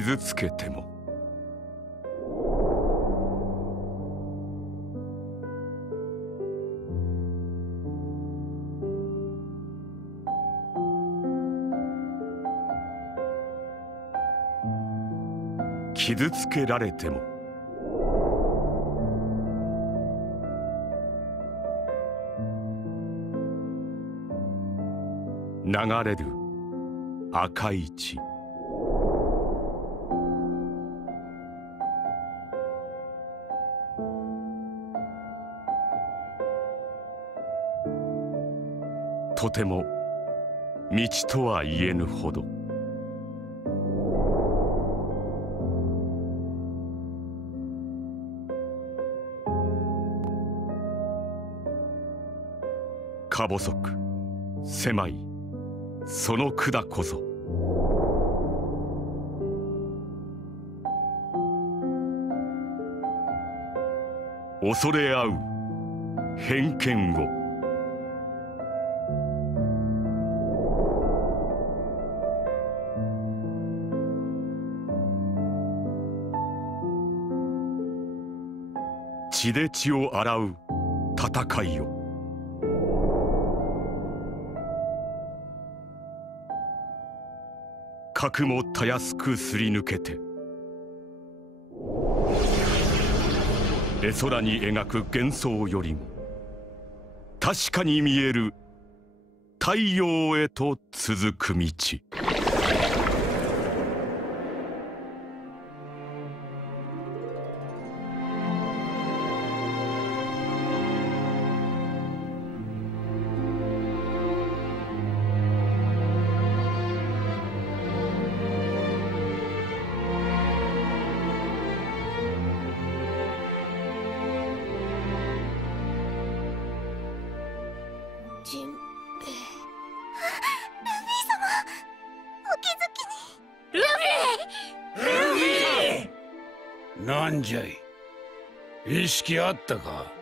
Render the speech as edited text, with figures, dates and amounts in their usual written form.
傷つけても。傷つけられても。流れる赤い血。とても道とは言えぬほど。か細く狭いその管こそ、恐れ合う偏見を。血で血を洗う戦いを。核もたやすくすり抜けて、絵空に描く幻想よりも確かに見える太陽へと続く道。ジンベエ。ルフィ様、お気づきに。ルフィ！なんじゃい、意識あったか。